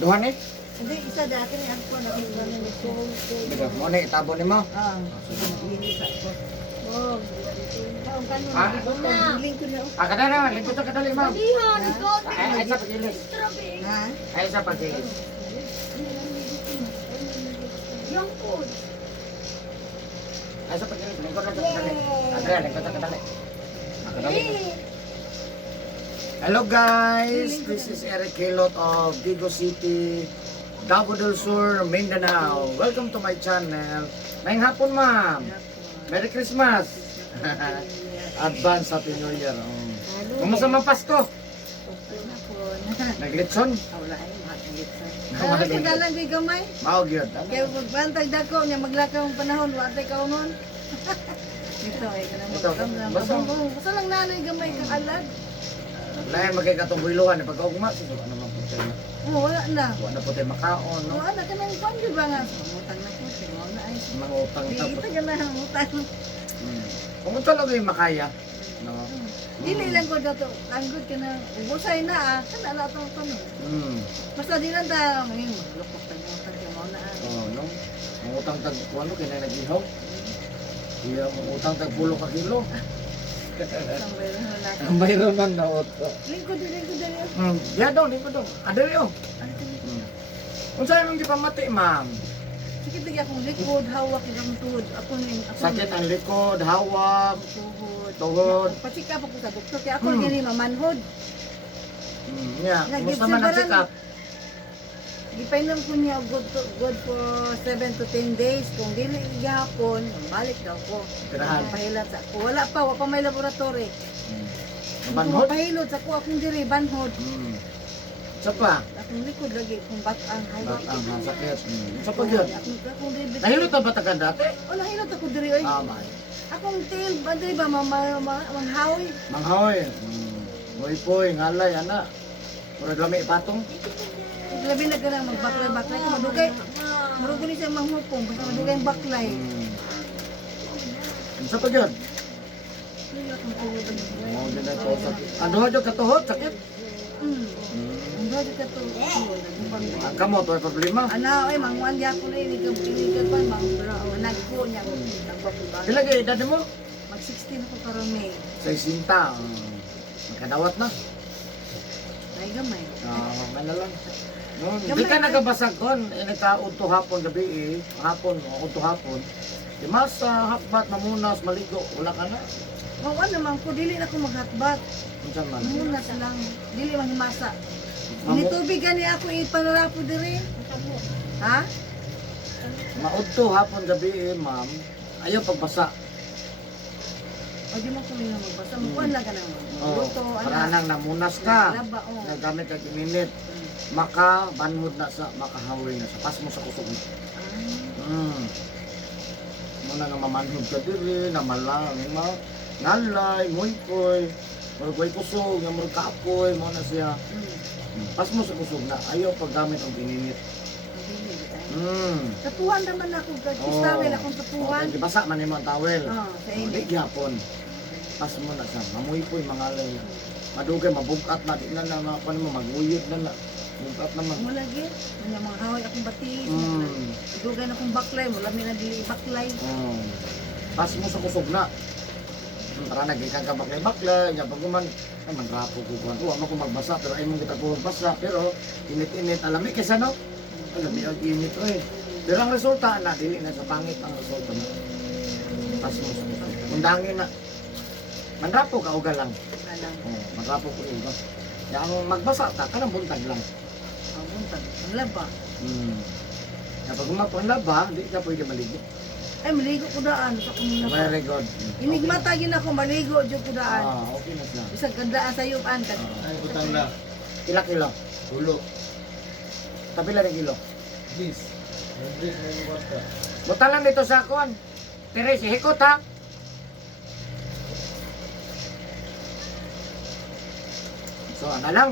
Duhan eh. Hindi, isa dati ni ako na kung ano nito. Bigo mo ni tabo nimo. Ah, isa ko. Oh, kaong kanon Ah? biling ko na. Ah, kada na, lingkod ka kadali ma'am. Dihan, ikaw. Ay sa pagilis. Ha? Ay sa pagilis. Yung food. Ay sa pagilis, lingkod ka kadali. Kada lingkod ka kadali. Ah, kadali. Hello guys, this is Eric Hilot of Vigo City, Davao del Sur, Mindanao. Welcome to my channel. Ngayong hapon ma'am. Merry Christmas. Advance Happy New Year. Kumusta man Pasko? Naglitson? Wala ay makagitsan. Ano ka dalang ko'y gamay? Mao gyud. Kaya magbantag dako niya maglakaw ang panahon, watay ka unon. Ito ay kanang Ito, basta. basta lang nanay gamay kang alad. Lain magkay katong builuhan pagkaugma siguro naman po tayo. Oh, wala na. Wala na po tayo makaon, no? Wala ka nang kwan di ba nga? Utang na ko, mo na ay. Mga utang Di tapos. ita gana ang utang. Kung talaga yung makaya, no? Dili lang ko dato ang good ka na ubosay na ah. Kana na to kami. Basta di lang ta ngayon maglukok ta mo ta mo na ay. Oh, no? Ang utang tag kuano kay nag-ihaw. Iya, ang utang tag 10 ka kilo. Ang bayro na lang. Ang mayroon man na utang. Lingkod dili. Ya daw, lingkod daw. Adali oh. Ano to? Kung saan yung gipamati, ma'am? Sige tigya akong likod, hawak ang tuhod. Ako ning ako. Sakit ang likod, hawak, tuhod. tuhod. Pacheck up ako sa doktor kaya ako gani mamanhod. Yeah, kumusta man ang check up? Gipainom ko niya good for 7 to 10 days. Kung dili gihapon, balik daw ko. Pirahan. Pahilat sa ako. Wala pa may laboratory. Banhod? Pahilot sa ako akong diri banhod. Sa pa? Akong likod lagi kung batang hawak. Ang sakit. Sa pa yun? Akong diri. Nahilot na ba taga dati? Wala hilot ako diri oy. May. Akong tail ba diri ba manghawi. Manghoy. Poy, ngalay, ana. Murag lami ipatong. Labi na ganang magbaklay-baklay ko madugay. Murag ni siya manghupong basta madugay ang baklay. Sa pa yun? Hilot ang tuhod. Mao din na to sakit. Ano jud katuhod sakit? Ang dali ka to. Ang kamot ay problema. Ana oy mangwan di ako na inigang pa nagko niya ko nagbakuba. Pila kay edad mo? Mag 16 ako karon May. Sa isinta. Makadawat na. Ay gamay. Ano lang. No, di ka nagabasag kon, initaod to hapon gabi hapon o to hapon. Di mas hakbat mamunas maligo, wala ka na. Mao naman ko dili na ko maghatbat. Unsa man? Muna lang dili man himasa. Ini tubig gani ako ipanarapo diri. Ha? Maudto hapon gabi ma'am. Ayaw pagbasa. O di mo ko nila magbasa. Mukuan lang ka nang luto. Para nang namunas ka. Laba o. Nagamit kag minute. Maka banhod na sa makahawi na sa pas mo sa kusog. Muna nga mamanhod ka diri na malang nalay, muikoy, murag kusog, nga murag kaapoy, mo na siya. Pas mo sa kusog na ayaw paggamit ang pininit. Tatuan naman ako. Kistawel akong tatuan. Di basa man yung mga tawel. Sa Di init. gyapon. Pas mo na siya, mamuikoy, mangalay. Madugay, mabugat na, di na na, mo, maguyod na na. Bugat naman. Mo lagi. Mga haway akong batis. Dugay na akong baklay. Mula mi na dili baklay. Pas mo sa kusog na. Para nagikan ka baklay-baklay, nga pag man, ay manrapo ko kuhan. Uwa mo kung magbasa, pero ay mong kita kuhan basa. Pero, init-init, alam mo, kaysa no? Alam mo, ang init, Pero ang resulta na, dili na sa pangit ang resulta mo. Pas mo sa kusog. Undangin na. Manrapo ka, uga lang. Alam. Manrapo ko, uga. Kaya ang magbasa ta, kanang buntag lang. Ang buntag. Ang laba. Kapag umapang laba, di ka pwede maligo. Ay, maligo ko daan. Sa kong napa. Very good. Inigmata yun ako, maligo dyan ko daan. Okay na siya. Isang gandaan sa yuban. Ay, utang na. Pila kilo? Ulo. Kapila ng kilo? Please. Drink mo yung water. Buta lang dito sa kuwan. Teres, hikot ha. So, ano lang.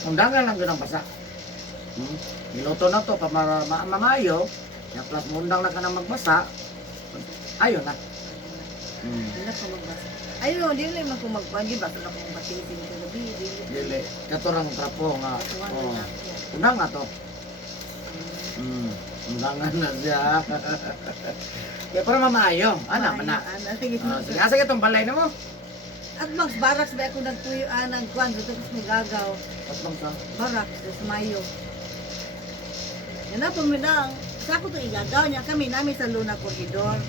Undangan lang yun ang basa. Minuto na to, pa mamayo. Yung plus mundang na ka na magbasa. Ayun na. Hindi na ko magbasa. Ayun, hindi na naman ko magpagi. Bato na kong batisin ko. Dili. Dili. Katurang trapo nga. Tuwan Oh. na ako. Unang nga to. Undangan na siya. Kaya para mamaayo. Ana, mana. Sige. Sige, asa itong balay na mo? At Max Barracks ba ako nagpuyo, nagkuhan, dito ko sa gagaw. At bang sa? Barracks, sa Mayo. Yan na po, midang. Sa ako ito igagaw niya kami namin sa Luna Corridor.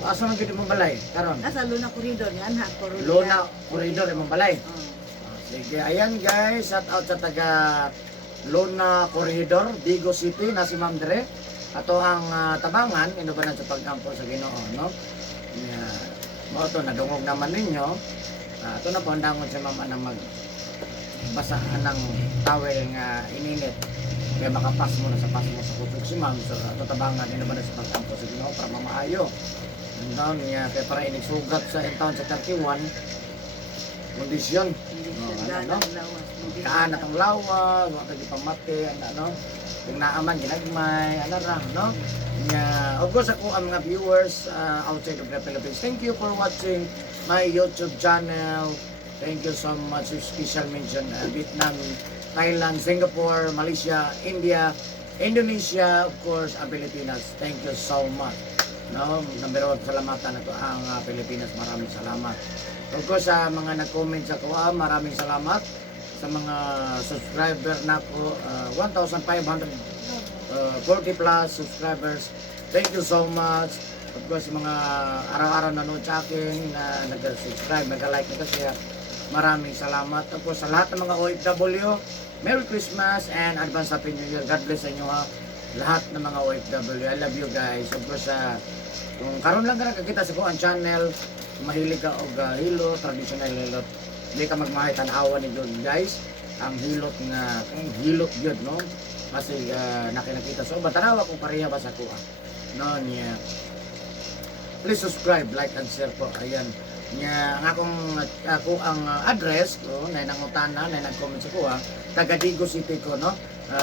Asa man gid mong balay? Karon. Nasa Luna Corridor, yan ha, Corridor. Luna Corridor imong balay. Oh. Sige, ayan guys, shout out sa taga Luna Corridor, Digo City, na si Ma'am Dre. Ato ang tabangan, inubanan sa pagkampo sa Ginoo, no? Yeah. Mo to nadungog naman ninyo. Ito na po ang dangon si Ma'am anang magbasa ng towel nga ininit. Kaya makapas mo na sa pas mo sa kusog si Ma'am. So, ato tabangan, inubanan sa pagkampo sa Ginoo para mamaayo. Ang taon niya, kaya para inigsugat sa taon sa 31, kondisyon. Hindi Oh, siya ano, galang lawas. Hindi siya Kaan galang. atong lawas, wala ka pamati, ano, kung naaman, ginagmay, ano lang, no? Of course, ako ang mga viewers outside of the Philippines, thank you for watching my YouTube channel. Thank you so much. Special mention Vietnam, Thailand, Singapore, Malaysia, India, Indonesia, of course, Pilipinas. Thank you so much. No, number one, salamatan na to ang Pilipinas. Maraming salamat. Of course, sa mga nag-comment sa kuha, maraming salamat. Sa mga subscriber na ko, 1,540 plus subscribers. Thank you so much. Of course, mga araw-araw nanood sa akin, nag-subscribe, nag-like, nag-share. Maraming salamat. Of course, sa lahat ng mga OFW, Merry Christmas and Advance Happy New Year. God bless sa inyo ha. Lahat ng mga OFW. I love you guys. Of course, kung karon lang ka nakakita sa kuhan channel, mahilig ka og hilot, traditional hilot. Hindi ka magmahit tanawa ni John guys. Ang hilot nga, ang hilot yun, no? Kasi nakinakita. So, batanawa kung pareha ba sa kuha. No, niya. Please subscribe, like, and share po. Ayan. Niya, ako ang address ko, na nangutana, na nag-comment sa kuha, taga Digo City ko, no?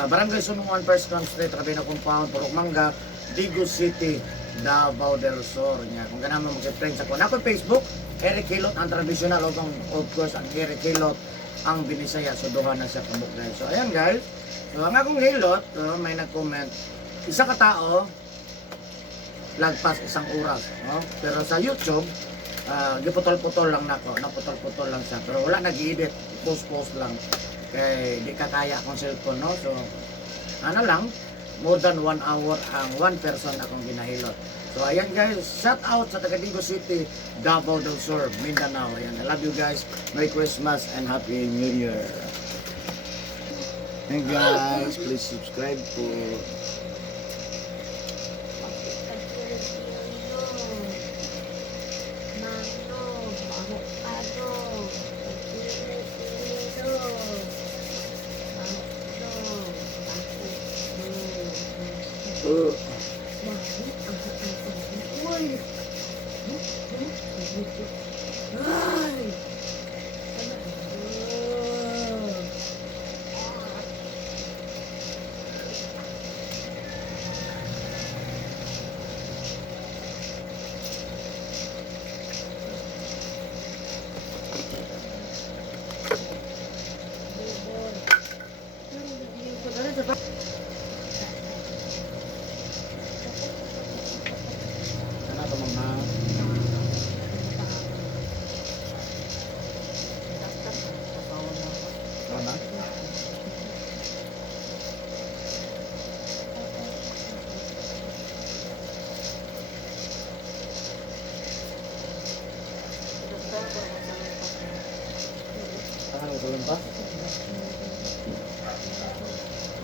Barangay Sunuan, First Camp Street, Rabino Compound, Purok Manga, Digo City, Davao del Sur. Niya, kung ganun mo mag-friend sa kuha. Ako Facebook, Eric Hilot, ang traditional, of course, ang Eric Hilot, ang Binisaya. So, duha na siya pamuk guys. So, ayan guys. So, ang akong hilot, may nag-comment, isa ka tao, lagpas isang oras, no? Pero sa YouTube, giputol-putol lang nako, naputol-putol lang siya. Pero wala nag-edit, post-post lang. Kaya di ka kaya akong cellphone, no? So, ano lang, more than 1 hour ang one person akong ginahilot. So, ayan guys, shout out sa taga Digo City, Davao del Sur, Mindanao. Ayan, I love you guys. Merry Christmas and Happy New Year. And guys, please subscribe po. Ano ito mga? Ano ba? Ano ito lang ba?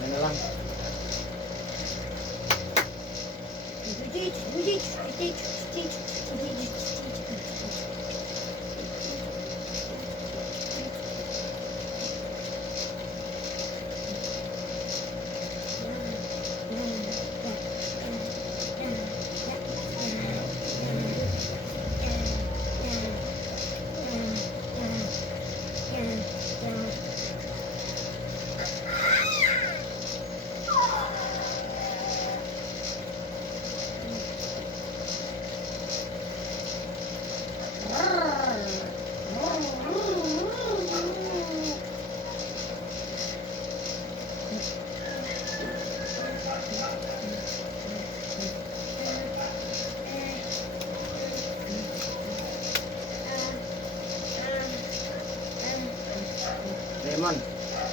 Ano lang?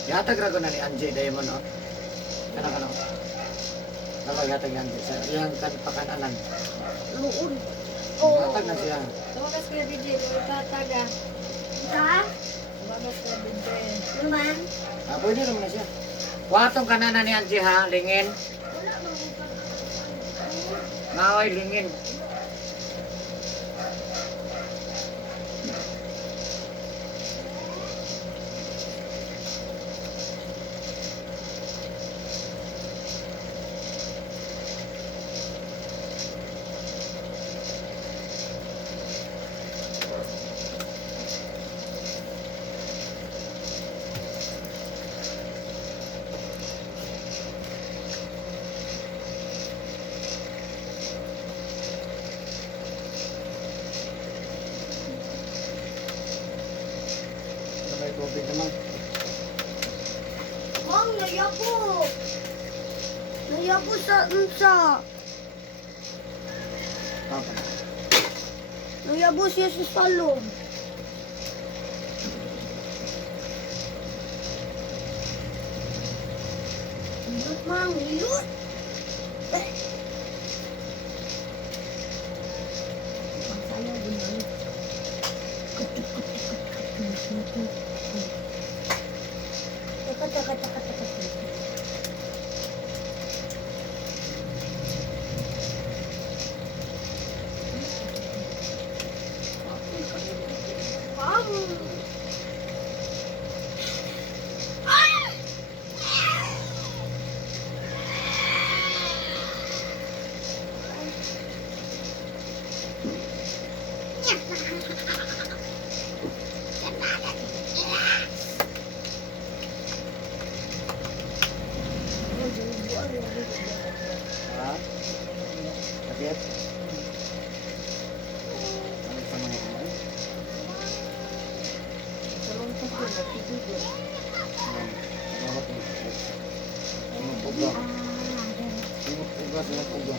Yatag ra ko na ni Angie Diamond, no? Kana. Dapat yatag ni Angie. Sa iyang pakananan. Luon. Oo. Yatag na siya. Tumagas ko na DJ, tataga. Sa? Tumagas ko na DJ. Ano ba? Pwede naman na siya. Kuhatong kananan ni Angie ha, lingin. Wala ba ko pa? Ngaway, lingin. May tubig naman. Mom, nayabo. Nayabo sa unsa. Papa. Nayabo siya sa salon. Hilot, Mang. Hilot. Eh. Ang sayaw din namin. Taka. Ha? Sakit? Ano sa mga kamay? Salamat mo. Sumupuga. Sumupuga.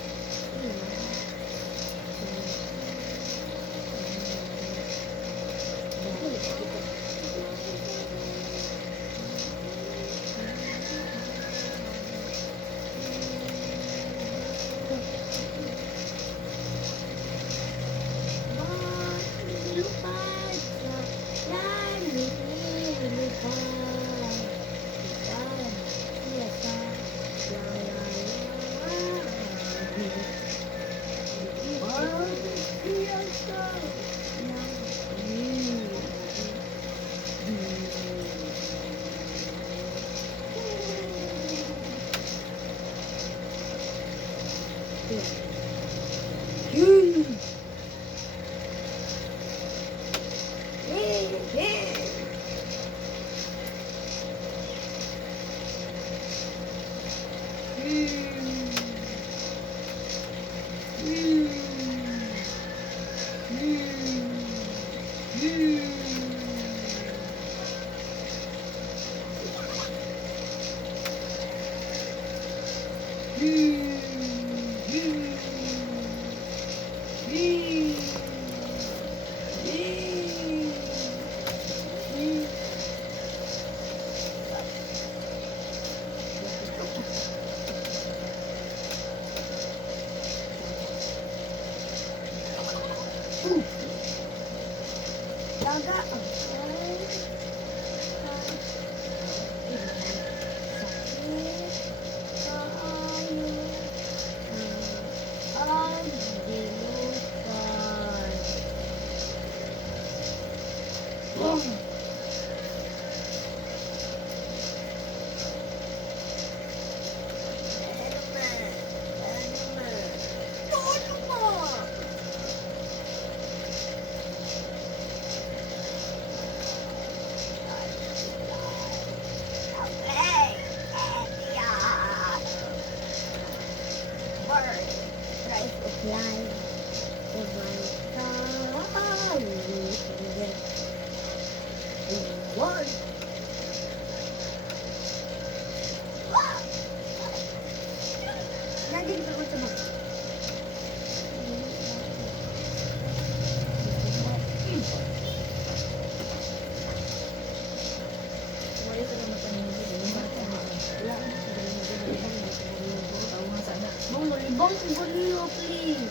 Bang, baliw, please.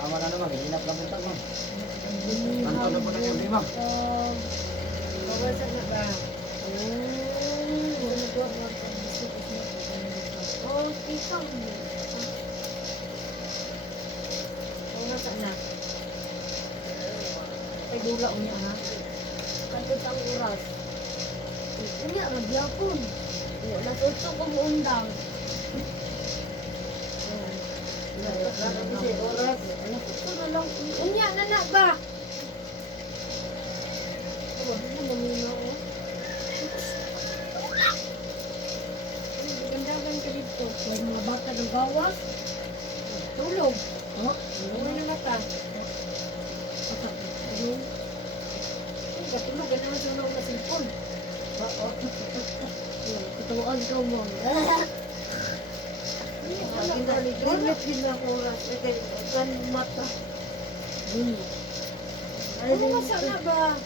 Tama na naman, hinap lang punta ma'am. Tanto na po na yung lima. Bawasan na ba? Oh, tikam. Bawasan na. Ay, dula niya ha. Kanto sa oras. Unya, magyapon. Natuto ko mo undang. Oras. Natuto na lang. Unya na na ba? Huwag na mamina ko. Gandagan ka dito. May mga bata ng gawas. Tulog. Oh, Umuwi na mata. Ay, katulog. Ganahan sa unang nasilpon. Katuwaan ka mo. Ulit din na ako oras. Kan mata. Ano masana ba?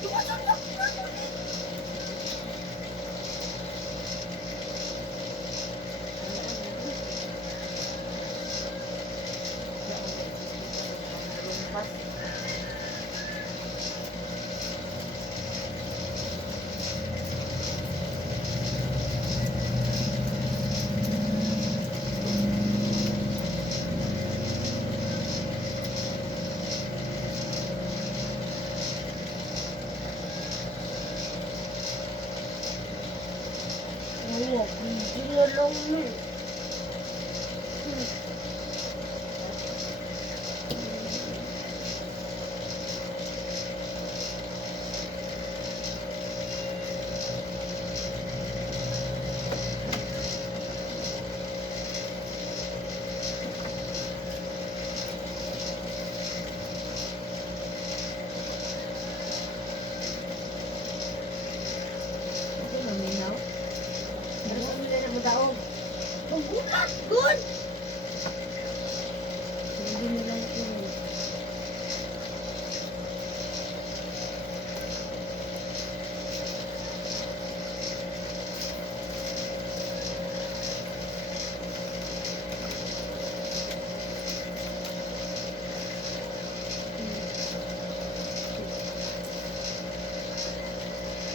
Oo, hindi na lang na. Ito maminaw. Pero sa nila na madaog. Magulat, good! Hindi nila yung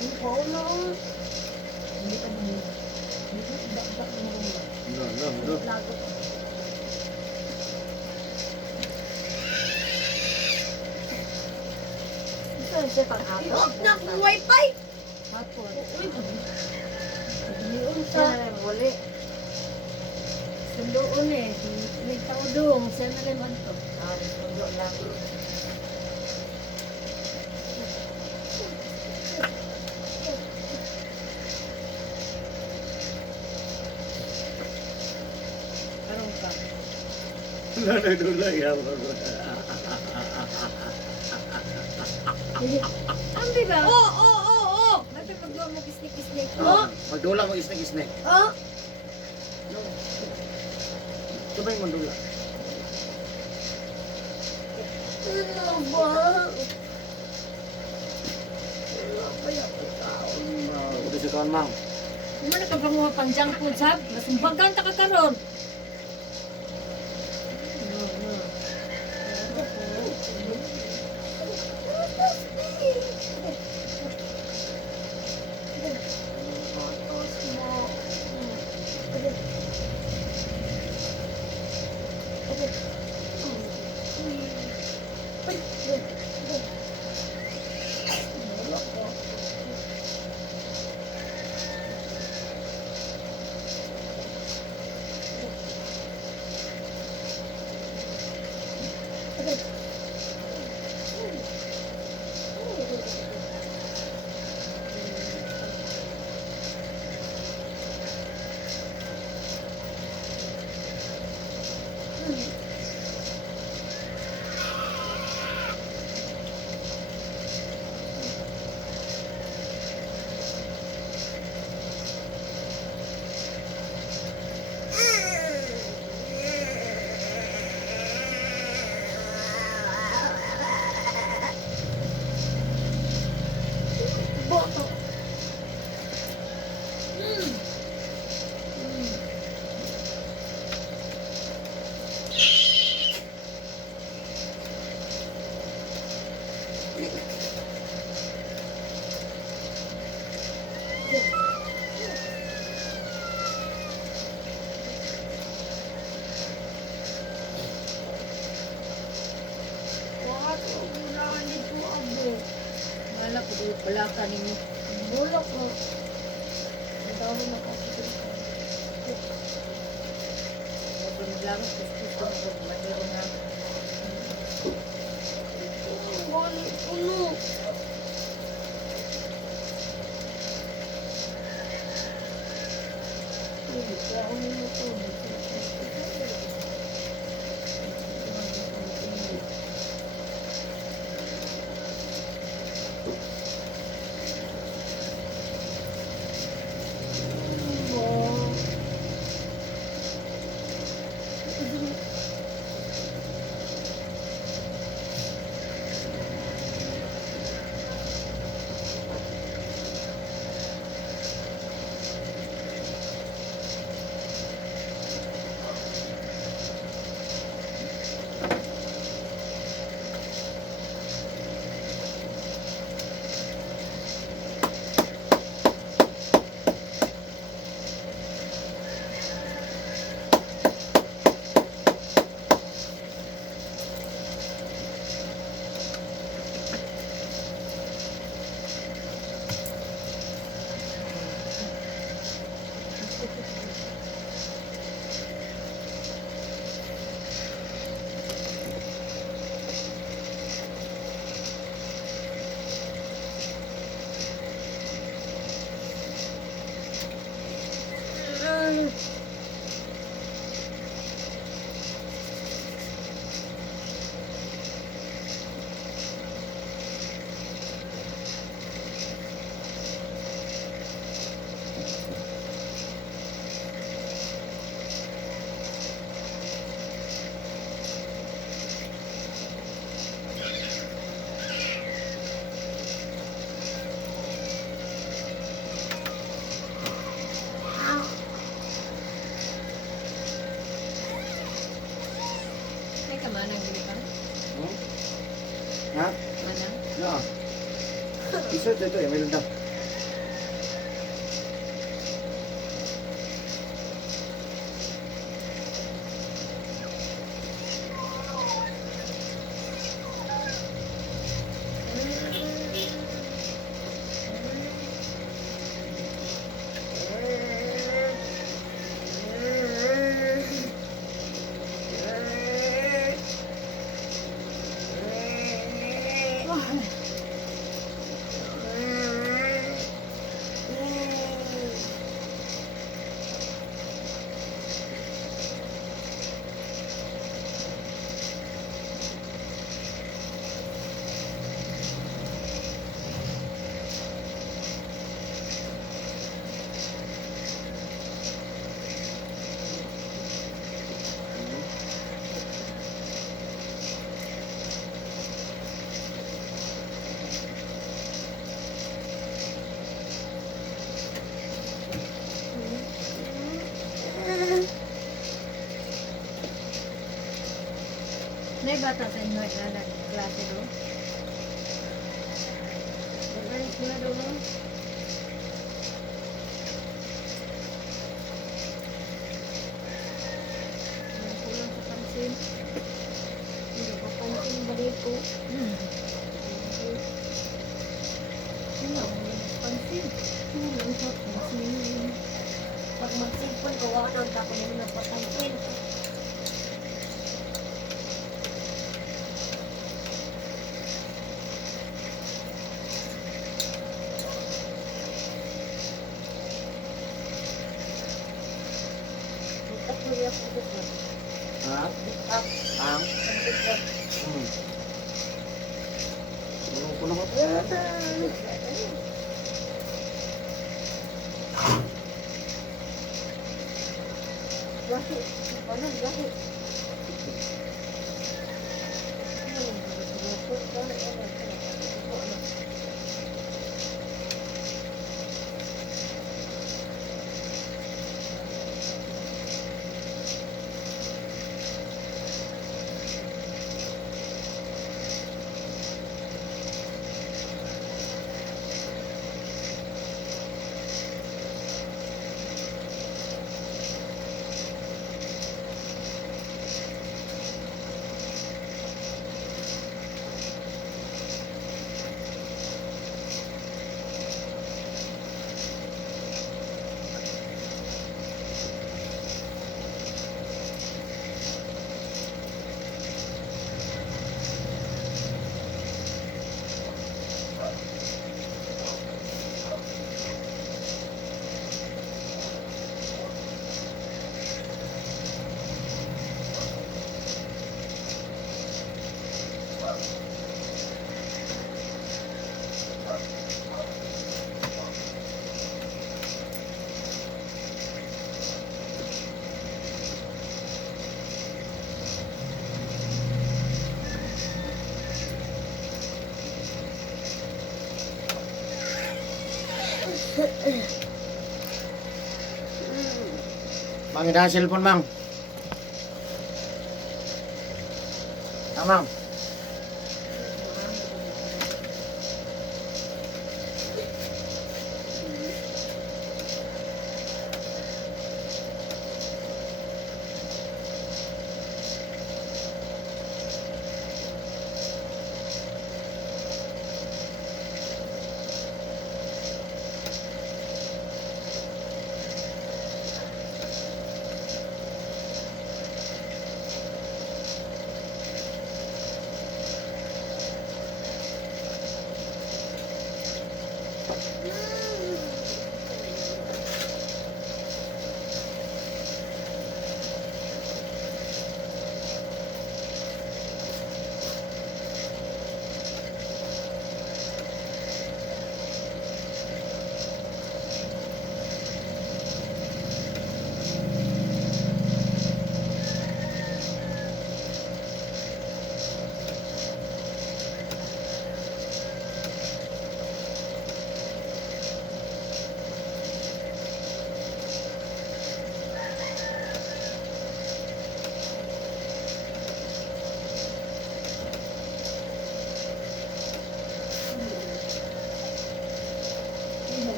Ang paula ko. hindi ka bumi. Hindi ka bakbak mo rin. Lago. Ito siya pang ato. Iwag na akong wifi! Hapon. Uy, Pagniyon sa wali. Sundoon eh. May taudong. Siya na rin man to. Sundo lang. Karong ka. Dulay ya. Ambi ba? oh, oh, oh, oh! Mati magduwa mo kisnik-kisnik. Oh! Magdula mo isnek-isnek. Oh! Ito ba yung mandula? Ano ba? Udah si kawan mang. Mana ka bang mga panjang po, sab? Masumbagan ta ka karon. lata ninyo. Bulok mo. Ang dami na kasi. Huwag lang, gusto ko madero na. Puno. May kamanang dili pa. Hmm? Ha? Manang. Na. Isa ito eh, mayroon daw. May bata sa inyo na nag-klase doon? Nag-alis na doon? Kulang sa pansin. Hindi ko pansin balik ko. Ano? Pansin. Kulang sa pansin. Pag mag-cellphone ko, wala nang tako naman napapansin. Ako yung ako. Ha? Up. Ang? Up. Hmm. Ano ko na ko? Gahi. Ano gahi? Mang, ida cellphone, Mang. Mang.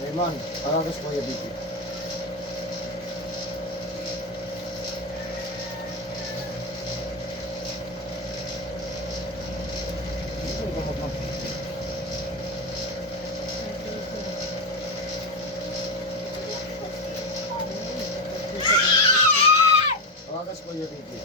Raymond, paragas ko yung video. Paragas ko yung video.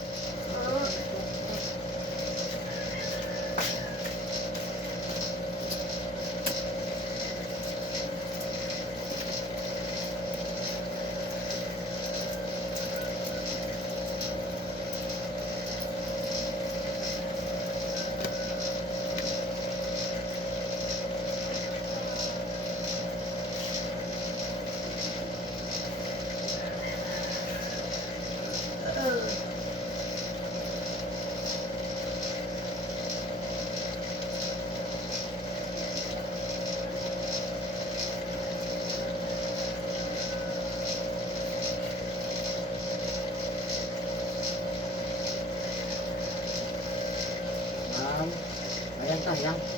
Ayan ta, yan.